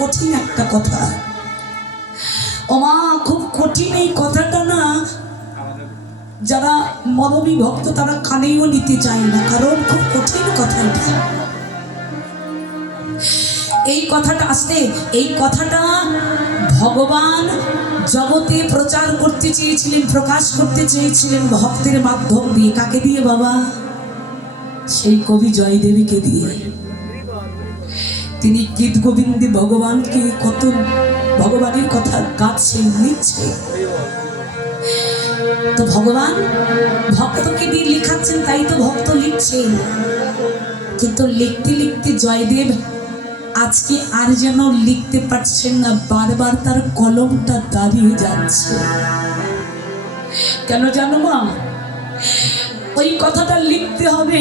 কঠিন একটা কথা। ওমা, খুব কঠিন এই কথাটা না, যারা মনবী ভক্ত তারা কানেও নিতে চায় না, কারণ খুব কঠিন কথা এটা। এই কথাটা আসতে, এই কথাটা ভগবান জগতে প্রচার করতে চেয়েছিলেন, প্রকাশ করতে চেয়েছিলেন ভক্তের মাধ্যম দিয়ে। কাকে দিয়ে বাবা? সেই কবি জয়দেবীকে দিয়ে। তিনি গীত গোবিন্দে ভগবানকে কত ভগবানের কথা গাচ্ছেন লিখছে তো ভগবান ভক্তকে দিয়ে লিখাচ্ছেন, তাই তো ভক্ত লিখছেন কিন্তু লিখতে লিখতে জয়দেব আজকে আর যেন লিখতে পারছেন না, বারবার তার কলমটা দাঁড়িয়ে যাচ্ছে। কেন জানো মা? ওই কথাটা লিখতে হবে।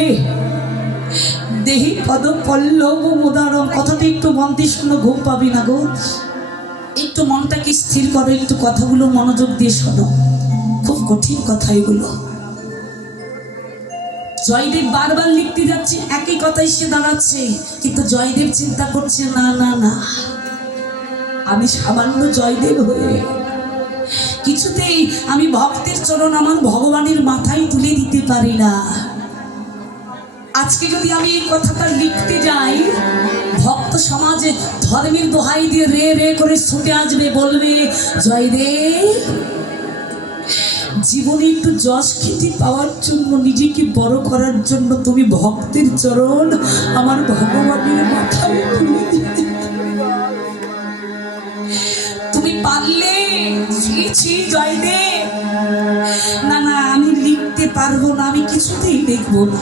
দেহি পদ পল্লব মুদারম। কথাটা একটু মন দিয়ে শোনো ঘুম পাবি না গো। একটু মনটাকে স্থির করো, একটু কথাগুলো মনোযোগ দিয়ে শোনো। খুব কঠিন কথা এগুলো। জয়দেব বারবার লিখতে যাচ্ছে, একই কথাই সে দাঁড়াচ্ছে, কিন্তু জয়দেব চিন্তা করছে, না না না। আমি সামান্য জয়দেব হয়ে কিছুতেই আমি ভক্তের চরণ আমার ভগবানের মাথায় তুলে দিতে পারি না। আজকে যদি আমি এই কথাটা লিখতে যাই, ভক্ত সমাজে ধর্মের দোহাই দিয়ে রে রে করে ছুটে আসবে, বলবে, জয়দেব, জীবনে একটু যশ খ্যাতি পাওয়ার জন্য, নিজেকে বড় করার জন্য তুমি ভক্তের চরণ আমার ভগবানের মাথায় তুলে তুমি পারলে জয়দেব। না না, আমি লিখতে পারব না, আমি কিছুতেই দেখব না।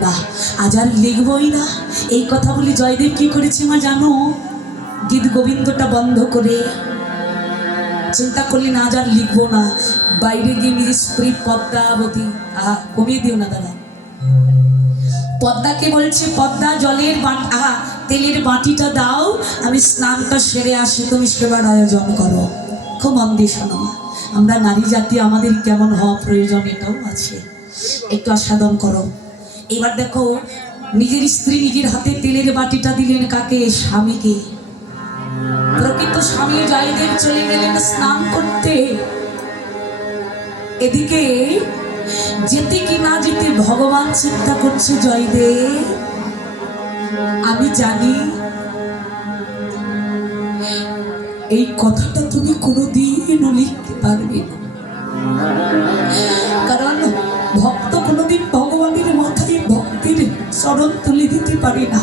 না আজ আর লিখবই না। এই কথা বলি জয়দেব কি করেছে মা জানো? গীত গোবিন্দটা বন্ধ করে চিন্তা করলি না আজ আর লিখব না। বাইরে গিয়ে নিজের স্ত্রী পদ্মাবতী, আহা, কমিয়ে দিও না দাদা। পদ্মাকে বলছে, পদ্মা, জলের আহা, তেলের বাটিটা দাও, আমি স্নানটা সেরে আসি। তুমি সেবার আয়োজন করো। খুব মন দিয়ে শোনো মা। আমরা নারী জাতি, আমাদের কেমন হওয়া প্রয়োজন এটাও আছে। একটু আস্বাদন করো। এবার দেখো, নিজের স্ত্রী নিজের হাতে তেলের বাটিটা দিলেন কাকে? স্বামীকে। প্রকৃত স্বামী জয়দেব চলে গেলেন স্নান করতে। এদিকে, যেতে কি না যেতে ভগবান চিন্তা করছে জয়দেব। আমি জানি, এই কথাটা তুমি কোনোদিনও লিখতে পারবে না। কারণ ভক্ত কোনোদিন ভক্তির চরণ তুলে দিতে পারে না।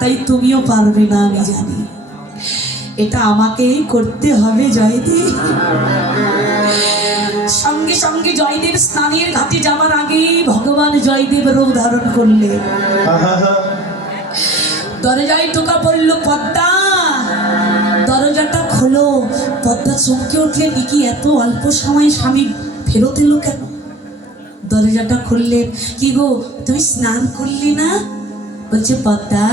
তাই তুমিও পারবে না, আমি জানি। এটা আমাকেই করতে হবে জয়দেব সঙ্গে সঙ্গে জয়দেব স্নানের ঘাটে যাওয়ার আগেই ভগবান জয়দেব রূপ ধারণ করলে। দরজায় টোকা পড়ল পদ্মা। দরজাটা খোলো। পদ্মা চমকে উঠলেন কি এত অল্প সময় স্বামী ফেরত এলো কেন? দরজাটা খুললেন। কি গো, তুমি স্নান করলি না? বলছে, পদ্মা,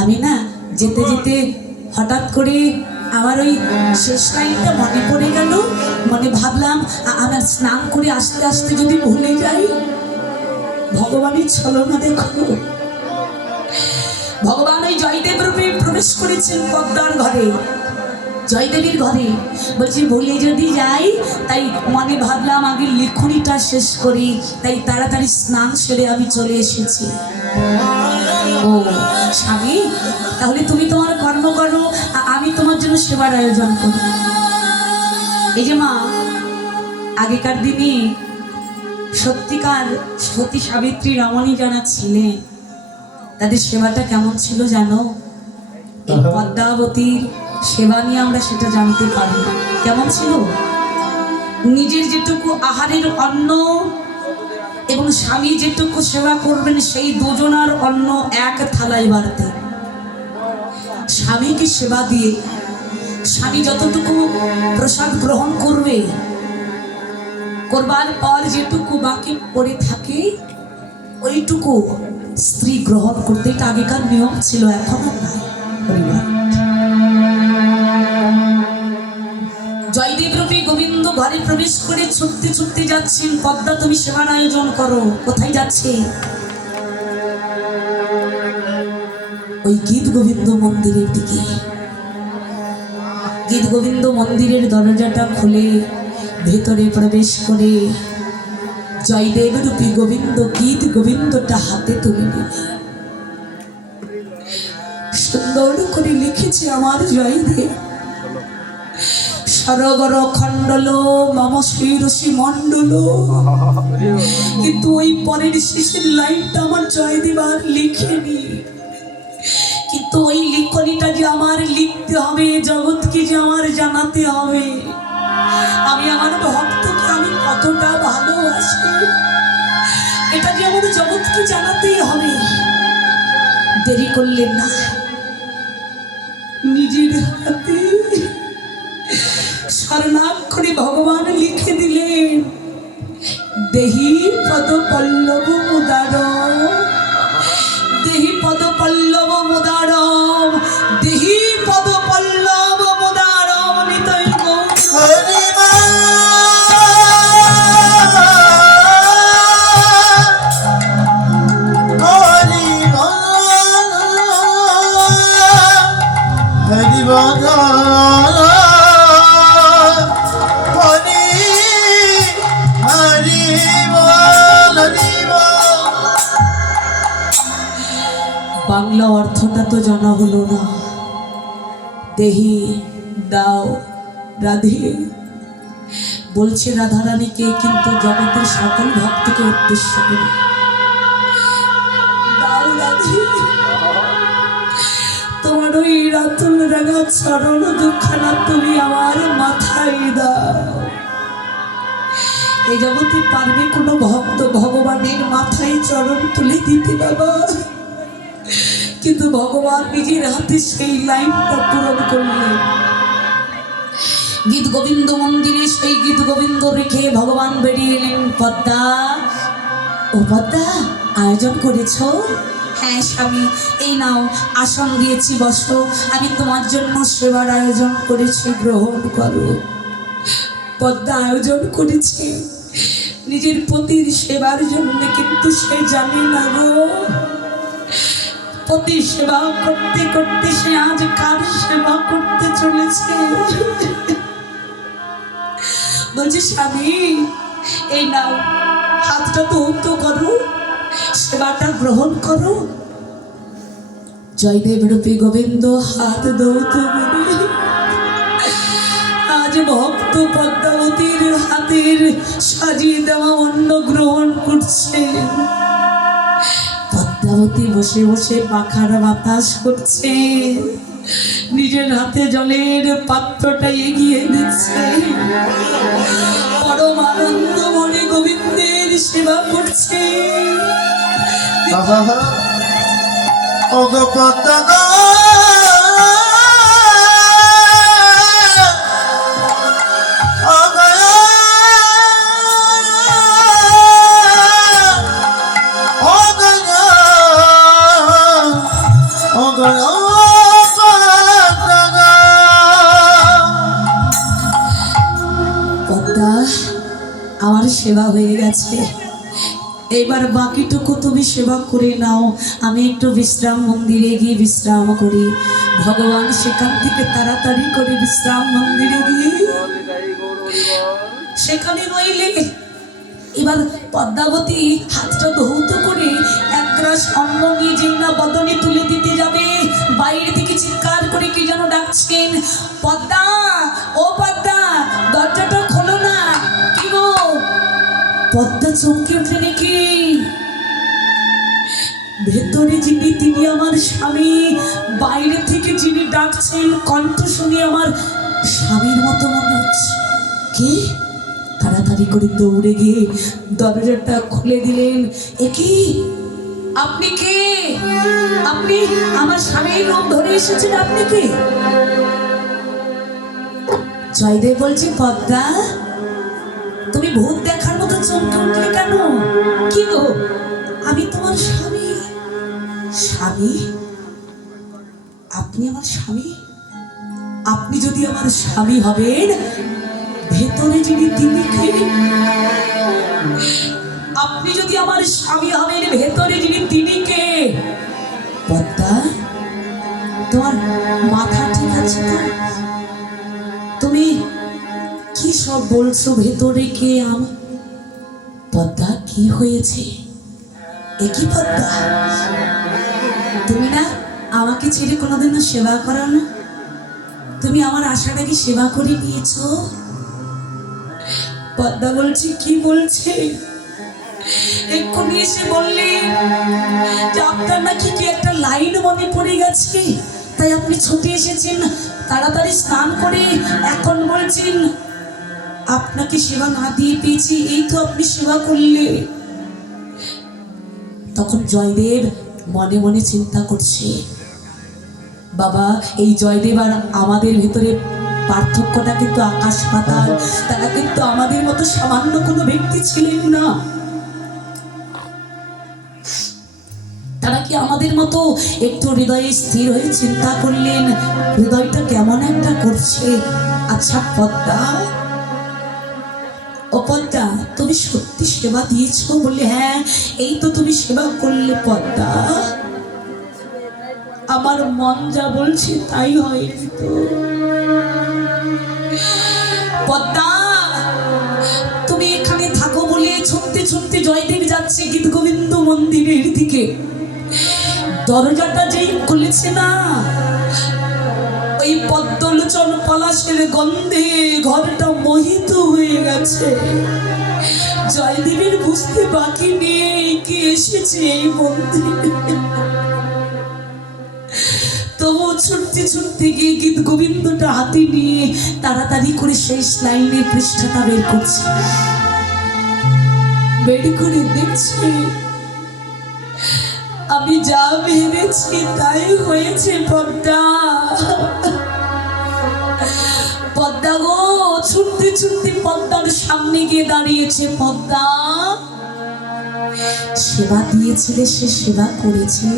আমি না যেতে যেতে হঠাৎ করে আমার ওই শেষ লাইনটা মনে পড়ে গেল। মনে ভাবলাম আমার স্নান করে আস্তে আস্তে যদি ভুলে যাই, ভগবানের ছলনা দেখো। ভগবান ওই জয়দেব রূপে প্রবেশ করেছেন পদ্মার ঘরে। জয়দেবীর ঘরে বলছি ভুলে যদি যাই তাই মনে ভাবলাম আগে লিখনিটা শেষ করি তাই তাড়াতাড়ি স্নান সেরে আমি চলে এসেছি। ও স্বামী তাহলে তুমি তোমার কর্ম করো আমি তোমার জন্য সেবার আয়োজন করি। এই যে মা আগেকার দিনে সত্যিকার সতী সাবিত্রী রমণী যারা ছিলেন তাদের সেবাটা কেমন ছিল জানো? পদ্মাবতীর সেবা নিয়ে আমরা সেটা জানতে পারি। কেমন ছিল? নিজের যেটুকু আহারের অন্ন এবং স্বামী যেটুকু সেবা করবেন, সেই দুজনার অন্ন এক থালায় বাড়তে। স্বামীকে সেবা দিয়ে স্বামী যতটুকু প্রসাদ গ্রহণ করবে, করবার পর যেটুকু বাকি পড়ে থাকে, ওইটুকু স্ত্রী গ্রহণ করতে এটা আগেকার নিয়ম ছিল, এখন পরিবার। জয়দেব রূপী গোবিন্দ ঘরে প্রবেশ করে ছুটতে ছুটতে যাচ্ছেন, পদ্মা, তুমি সেবার আয়োজন করো। কোথায় যাচ্ছে? ওই গীত গোবিন্দ মন্দিরের দিকে। গীত গোবিন্দ মন্দিরের দরজাটা খুলে, ভেতরে প্রবেশ করে জয়দেব রূপী গোবিন্দ গীত গোবিন্দটা হাতে তুলে নিলেন সুন্দর করে লিখেছে আমার জয়দেব। সরগর খণ্ডল মম শ্রীরসি মণ্ডল। কিন্তু ওই পরের শেষের লাইনটা আমার জয়দেব আর লিখেনি। কিন্তু ওই লিখনিটা যে আমার লিখতে হবে, জগৎকে যে আমার জানাতে হবে। আমি, আমার ভক্তকে আমি কতটা ভালোবাসি? এটা যে আমার জগৎকে জানাতেই হবে। দেরি করলেন না। নিজের হাতে স্বর্ণাক্ষরে ভগবান লিখে দিলেন দেহি পদ পল্লব মুদার জানা হলো না। দেহি, দাও, রাধে। বলছে রাধারানীকে, কিন্তু জগতের সকল ভক্তকে উদ্দেশ্য করে। দাও রাধে। তোমার ওই রাতুল রাঙা চরণ দুখানা তুমি আমার মাথায় দাও। এই জগতে পারবে কোনো ভক্ত ভগবানের মাথায় চরণ তুলে দিতে বাবা। কিন্তু ভগবান নিজের হাতে সেই লাইনটা পূরণ করলেন। গীত গোবিন্দ মন্দিরে সেই গীত গোবিন্দ রেখে ভগবান বেরিয়ে এলেন। পদ্মা, ও পদ্মা, আয়োজন করেছ? হ্যাঁ স্বামী, এই নাও, আসন দিয়েছি, বসো। আমি তোমার জন্য সেবার আয়োজন করেছি, গ্রহণ করো। পদ্মা আয়োজন করেছে। নিজের পতির সেবার জন্য কিন্তু সে জানে না গো। পতি সেবা করতে করতে সে আজ কার সেবা করতে চলেছে? বলছে, স্বামী, এই নাও, হাতটা দৌত করো, সেবাটা গ্রহণ করো। জয়দেব রূপী গোবিন্দ হাত দৌত আজ ভক্ত পদ্মাবতীর হাতের সাজিয়ে দেওয়া অন্ন গ্রহণ করছে। পদ্মাবতী বসে বসে পাখার বাতাস করছে। নিজের হাতে জলের পাত্রটা এগিয়ে দিচ্ছে। পরম আনন্দ মনে গোবিন্দের সেবা করছে। ওগো পতাকা। সেবা হয়ে গেছে। এবার বাকিটুকু তুমি সেবা করে নাও। আমি একটু বিশ্রাম মন্দিরে গিয়ে বিশ্রাম করি। ভগবান সেখান থেকে তাড়াতাড়ি করে বিশ্রাম মন্দিরে গিয়ে সেখানে রইলে এবার পদ্মাবতী হাতটা চমকে উঠলে নাকি? ভেতরে যিনি, তিনি আমার স্বামী, বাইরে থেকে যিনি ডাকছেন, কণ্ঠ শুনে আমার স্বামীর মতো মনে হচ্ছে। কি? তাড়াতাড়ি করে দৌড়ে গিয়ে দরজাটা খুলে দিলেন। এ কি? আপনি কে? আপনি আমার স্বামীর রূপ ধরে এসেছেন, আপনি কে? জয়দেব বলছি, পদ্মা, তুমি ভূত দেখার চমকে কেন? কি গো? আমি তোমার স্বামী। স্বামী? আপনি আমার স্বামী? আপনি যদি আমার স্বামী হবেন, ভেতরে যিনি তিনি আপনি যদি আমার স্বামী হবেন, ভেতরে যিনি তিনি কে? পদ্মা, তোমার মাথা ঠিক আছে তো? তুমি কি সব বলছো? ভেতরে কে? আম পদ্মা কি হয়েছে? একই পদ্মা? তুমি না আমাকে ছেড়ে কোনোদিনও সেবা করো না? তুমি আমার আশাটাকে সেবা করে নিয়েছো? পদ্মা বলছি, কি বলছে? এক্ষুনি এসে বললে, যে আপনার নাকি কি একটা লাইন মনে পড়ে গেছে? তাই আপনি ছুটে এসেছেন, তাড়াতাড়ি স্নান করে এখন বলছেন আপনাকে সেবা না দিয়ে পেয়েছি, এই তো আপনি সেবা করলে। তখন জয়দেব মনে মনে চিন্তা করছে। বাবা, এই জয়দেব আর আমাদের ভিতরে পার্থক্যটা কিন্তু আকাশ পাতাল, তারা কিন্তু আমাদের মতো সামান্য কোনো ব্যক্তি ছিলেন না। তারা কি আমাদের মতো একটু হৃদয়ে স্থির হয়ে চিন্তা করলেন, হৃদয়টা কেমন একটা করছে? আচ্ছা পদ্মা পদ্মা তুমি সত্যি সেবা দিয়েছ? বললে হ্যাঁ এই তো তুমি সেবা করলে পদ্মা। আমার মন যা বলছে তাই হয়নি তো। পদ্মা, তুমি এখানে থাকো বলে ছুটতে ছুটতে জয়দেব যাচ্ছে গীত গোবিন্দ মন্দিরের দিকে। দরজাটা যেই খুলেছে না, ওই পদ্মলোচন পলাশের গন্ধে ঘরটা মোহিত হয়ে গেছে। জয়দেবীর বুঝতে বাকি নিয়ে কি এসেছে এই মন্দিরে। তবু ছুটতে ছুটতে গিয়ে গীত গোবিন্দটা হাতে নিয়ে তাড়াতাড়ি করে শেষ পৃষ্ঠাটা বের করছে। বের করে আমি যা ভেবেছি তাই হয়েছে পদ্মা পদ্মা গো ছুটতে ছুটতে পদ্মার সামনে গিয়ে দাঁড়িয়েছে পদ্মা। সেবা দিয়েছিলে সে সেবা করেছে।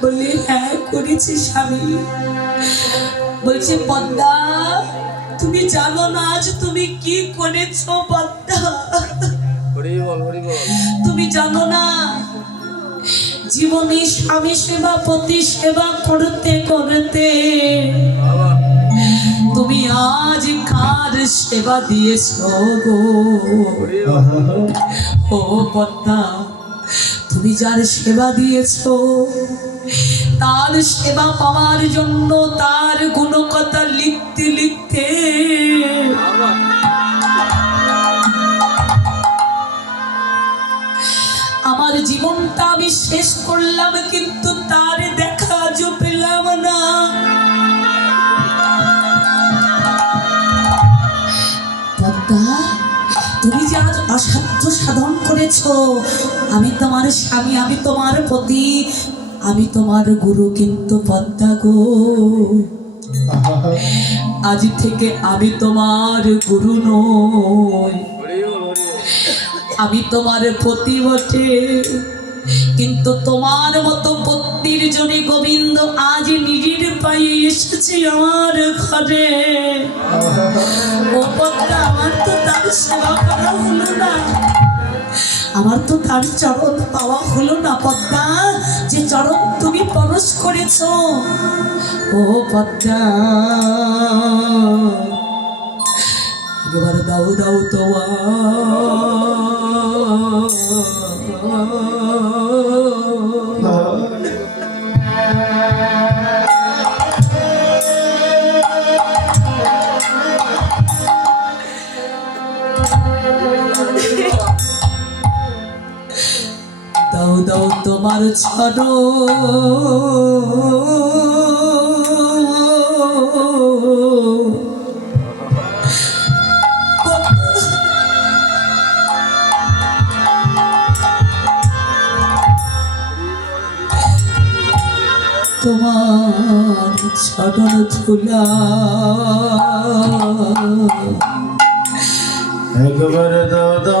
বললে হ্যাঁ করেছি স্বামী। বলছে পদ্মা তুমি জানো না আজ তুমি কি করেছ পদ্মা? তুমি জানো না জীবনে স্বামী সেবা পতি সেবা করতে করতে তুমি আজ কার সেবা দিয়েছ গো? ও পদ্মা, তুমি যার সেবা দিয়েছ, তার সেবা পাওয়ার জন্য তার গুণকথা লিখতে লিখতে। আমার জীবনটা আমি শেষ করলাম, কিন্তু তার দেখা পেলাম না। পদ্মা তুমি যে আজ অসাধ্য সাধন করেছ, আমি তোমার স্বামী, আমি তোমার পতি, আমি তোমার গুরু কিন্তু পদ্মা গো। আজ থেকে আমি তোমার গুরু নই। আমি তোমার পতি বটে। কিন্তু তোমার মতো পত্নীর জনে গোবিন্দ আজ নিজের পায়ে এসেছে আমার ঘরে। ও পদ্মা আমার তো তার সেবা করা হলো না। আমার তো তার চরণ পাওয়া হলো না, পদ্মা। যে চরণ তুমি পরশ করেছ, ও পদ্মা। এবার দাও দাও তোমার। দাও তোমার ছাড়ো। তোমার ছাড়ন ধুলা। একবার দাদা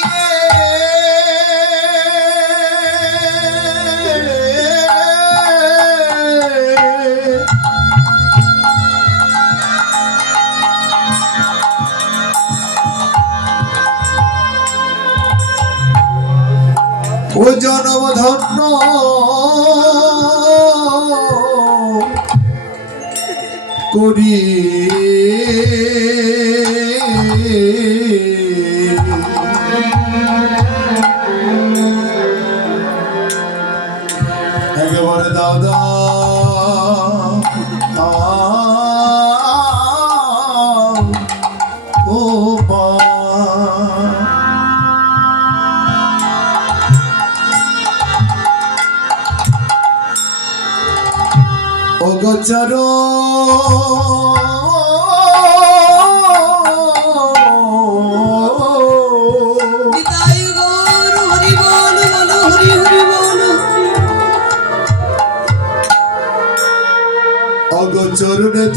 জনম ধন্য করি।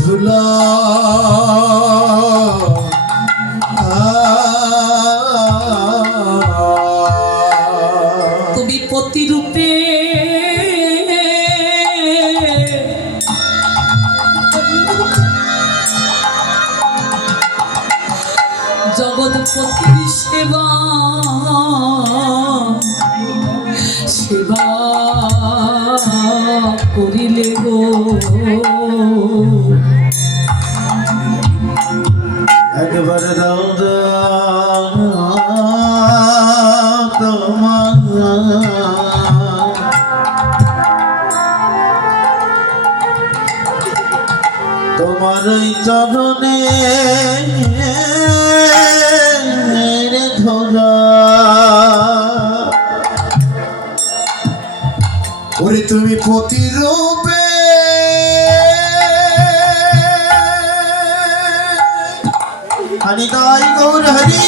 ধুলা। তুমি প্রতিরূপে জগৎপতি সেবা সেবা করিলে হরি তাই গৌর হরি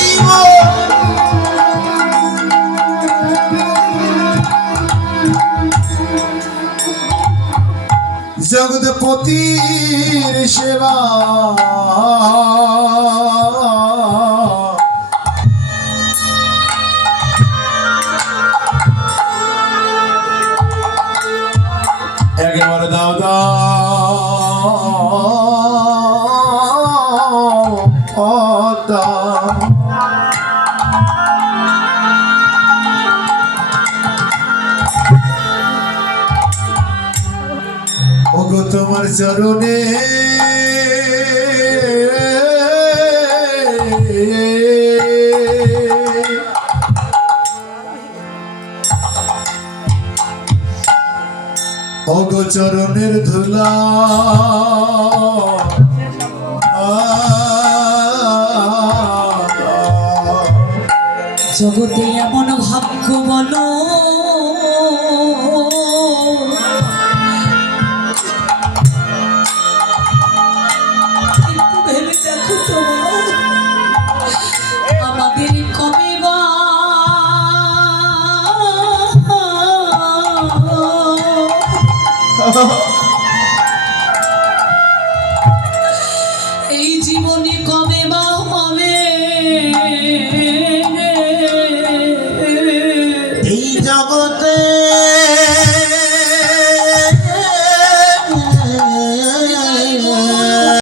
জগৎপতির সেবা। ওগো তোমার চরণে। ওগো চরণের ধুলা। জগতে এমন ভাগ্য বলো।